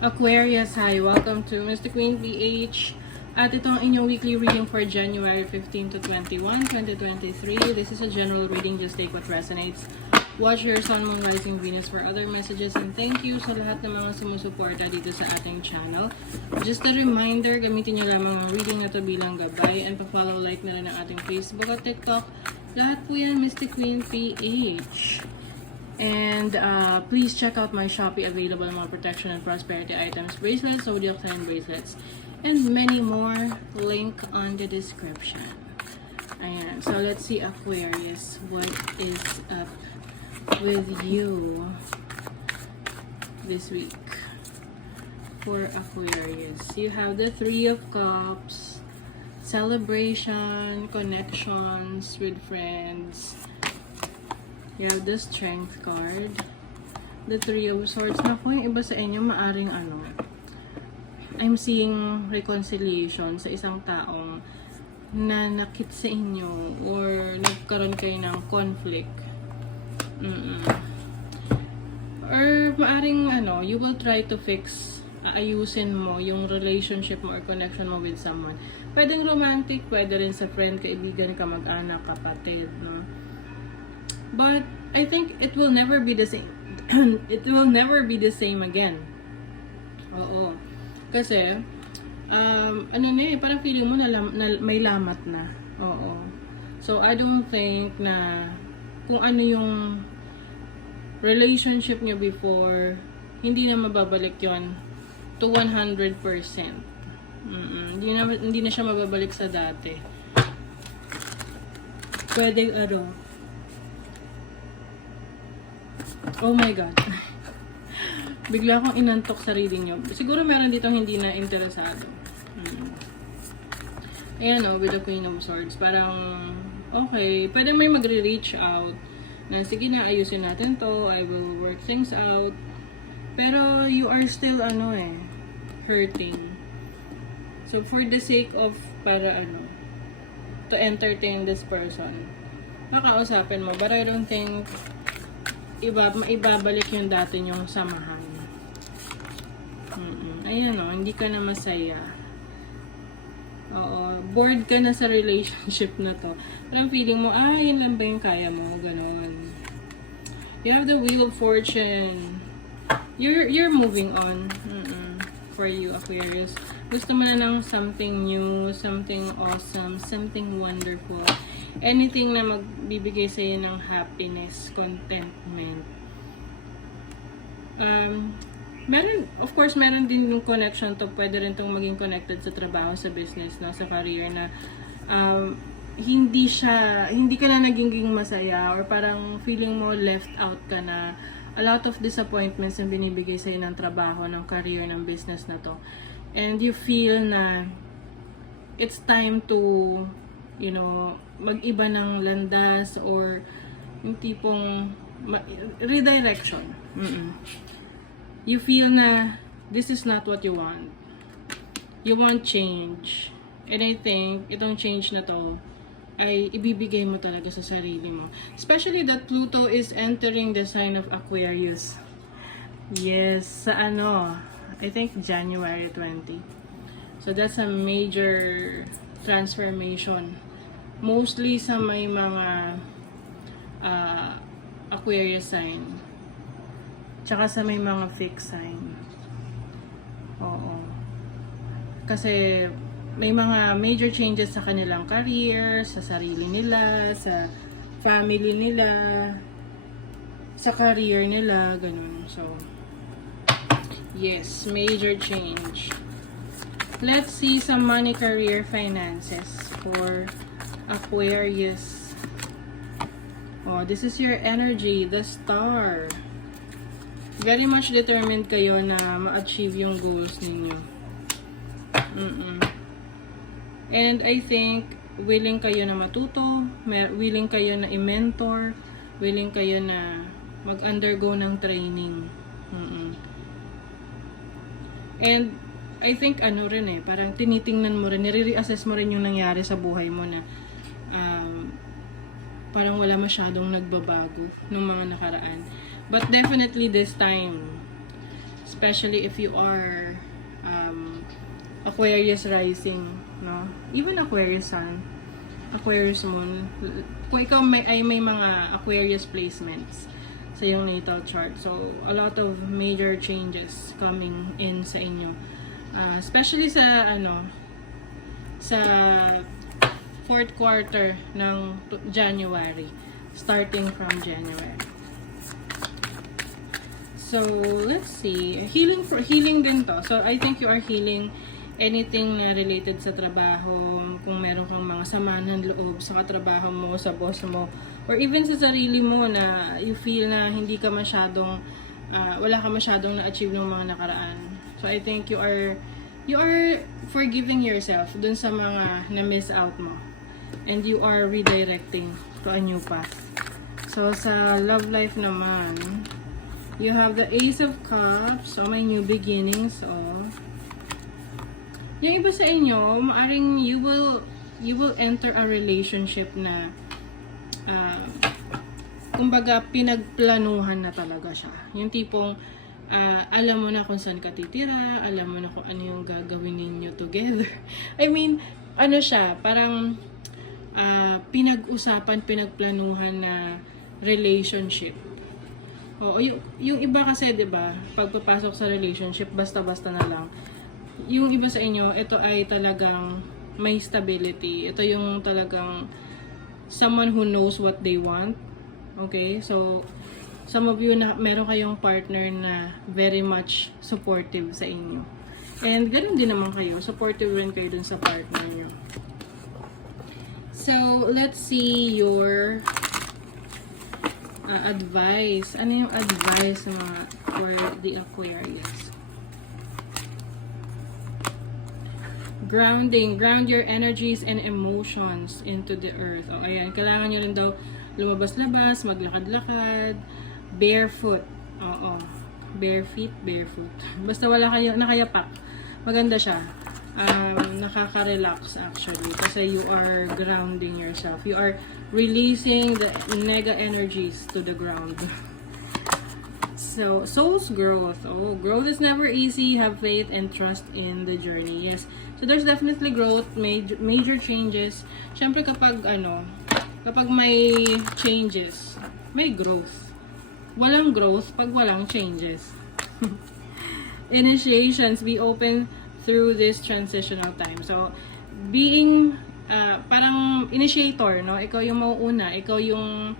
Aquarius, hi! Welcome to MystiQueen PH. At ito ang inyong weekly reading for January 15 to 21, 2023. This is a general reading, just take what resonates. Watch your Sun, Moon, Rising, Venus for other messages. And thank you sa lahat ng mga sumusuporta dito sa ating channel. Just a reminder, gamitin nyo lamang ang reading na to bilang gabay. And pa-follow, like na rin ang ating Facebook at TikTok. Lahat po yan, MystiQueen PH. And please check out my Shopee, available mga protection and prosperity items, bracelets, zodiac sign bracelets, and many more. Link on the description. Ayan. So let's see, Aquarius, what is up with you this week? For Aquarius, you have the Three of Cups, celebration, connections with friends. You have the Strength card, the Three of Swords. Naku, yung iba sa inyo, maaring I'm seeing reconciliation sa isang taong nanakit sa inyo or nagkaroon kayo ng conflict. Or maaring you will try to fix, ayusin mo yung relationship mo or connection mo with someone. Pwedeng romantic, pwede rin sa friend, kaibigan, kamag-anak, kapatid, no? But I think it will never be the same. It will never be the same again. Oo. Kasi parang feeling mo na may lamat na. Oo. So I don't think na kung ano yung relationship niyo before, hindi na mababalik yon to 100%. Hindi na siya mababalik sa dati. Pwedeng oh my God. Bigla akong inantok sa reading nyo. Siguro meron dito hindi na interesado. Ayan with the Queen of Swords. Parang, okay, pwedeng may magre-reach out na sige na, ayusin natin to, I will work things out. Pero you are still, hurting. So, for the sake of, to entertain this person, makausapin mo. But I don't think maibabalik yung dati yung samahan. Ayan hindi ka na masaya. Oo, bored ka na sa relationship na to. Parang feeling mo, yun lang ba yung kaya mo? Ganon. You have the Wheel of Fortune. You're moving on. For you, Aquarius. Gusto mo na ng something new, something awesome, something wonderful. Anything na magbibigay sa'yo ng happiness, contentment. Of course, meron din yung connection to, pwede rin itong maging connected sa trabaho, sa business, no, sa career na hindi ka na naging masaya or parang feeling mo left out ka na. A lot of disappointments yung binibigay sa'yo ng trabaho, ng career, ng business na to. And you feel na it's time to mag-iba ng landas or yung tipong redirection. You feel na this is not what you want. You want change. And I think itong change na to ay ibibigay mo talaga sa sarili mo. Especially that Pluto is entering the sign of Aquarius. Yes, sa I think January 20. So that's a major transformation. Mostly sa may mga Aquarius sign. Tsaka sa may mga fixed sign. Oo. Kasi may mga major changes sa kanilang career, sa sarili nila, sa family nila, sa career nila, ganun. So, yes, major change. Let's see some money, career, finances for Aquarius. Oh, this is your energy, the Star. Very much determined kayo na ma-achieve yung goals ninyo. And I think willing kayo na matuto, willing kayo na i-mentor, willing kayo na mag-undergo ng training. And I think parang tinitingnan mo rin, nire-reassess mo rin yung nangyari sa buhay mo na parang wala masyadong nagbabago nung mga nakaraan. But definitely this time, Especially if you are Aquarius rising, no? Even Aquarius sun, Aquarius moon. Kung ikaw may mga Aquarius placements sa iyong natal chart. So, a lot of major changes coming in sa inyo. Especially sa sa fourth quarter ng January, starting from January. So, let's see. Healing din to. So, I think you are healing anything related sa trabaho, kung meron kang mga sama ng loob sa katrabaho mo, sa boss mo, or even sa sarili mo na you feel na hindi ka masyadong, wala ka masyadong na-achieve ng mga nakaraan. So, I think you are forgiving yourself dun sa mga na-miss out mo. And you are redirecting to a new path. So, sa love life naman, you have the Ace of Cups. So, may new beginnings. Yung iba sa inyo, maaring you will enter a relationship na kumbaga pinagplanuhan na talaga siya. Yung tipong alam mo na kung saan ka titira, alam mo na kung ano yung gagawin ninyo together. I mean, ano siya, parang pinag-usapan, pinagplanuhan na relationship. Oo, yung iba kasi, 'di ba, pagpapasok sa relationship, basta-basta na lang. Yung iba sa inyo, ito ay talagang may stability. Ito yung talagang someone who knows what they want. Okay? So, some of you na meron kayong partner na very much supportive sa inyo. And ganoon din naman kayo. Supportive rin kayo dun sa partner nyo. So, let's see your advice. Ano yung advice for the Aquarius? Grounding. Ground your energies and emotions into the earth. O, ayan. Kailangan nyo rin daw lumabas-labas, maglakad-lakad, barefoot. Oo. Bare feet, barefoot. Basta wala kayo, nakayapak. Maganda siya. Nakaka-relax actually. Kasi you are grounding yourself. You are releasing the nega energies to the ground. So, soul's growth. Oh, growth is never easy. Have faith and trust in the journey. Yes. So, there's definitely growth, major changes. Siyempre kapag may changes, may growth. Walang growth pag walang changes. Initiations, be open through this transitional time. So, being parang initiator, no? Ikaw yung mauuna, ikaw yung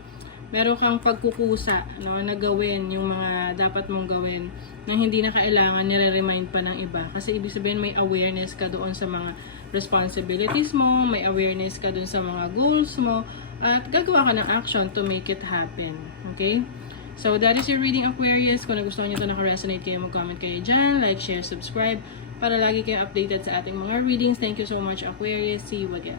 meron kang pagkukusa, no, na gawin yung mga dapat mong gawin na hindi na kailangan nire-remind pa ng iba. Kasi ibig sabihin may awareness ka doon sa mga responsibilities mo, may awareness ka doon sa mga goals mo, at gagawa ka ng action to make it happen. Okay? So, that is your reading, Aquarius. Kung nagustuhan nyo ito, naka-resonate kayo, mag-comment kayo dyan, like, share, subscribe, para lagi kayo updated sa ating mga readings. Thank you so much, Aquarius. See you again.